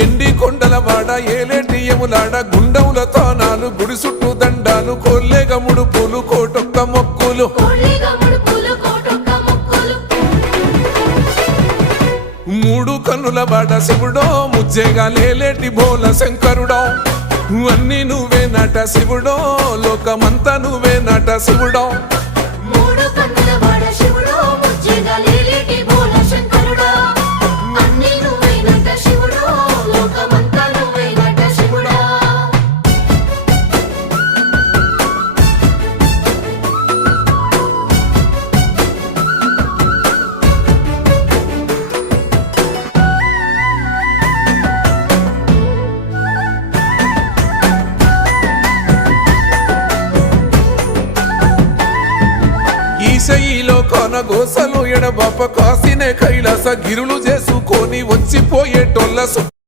ఎండి కొండల వాడ ఏలేటియములాడ గుండముల తానాలు గుడి చుట్టూ దండాలు కోల్లేగ ముడుపులు కోటొక్క మొక్కులు మూడు కన్నుల వాడ శివుడో ముజ్జేగా లేలేటి బోల శంకరుడో అన్ని నువ్వే నట శివుడో లోకమంతా నువ్వే నట శివుడో ఈశయిలో కొనగోసలు ఎడబాప కాసినే కైలాస గిరులు చేసుకొని వచ్చిపోయేటోళ్ళ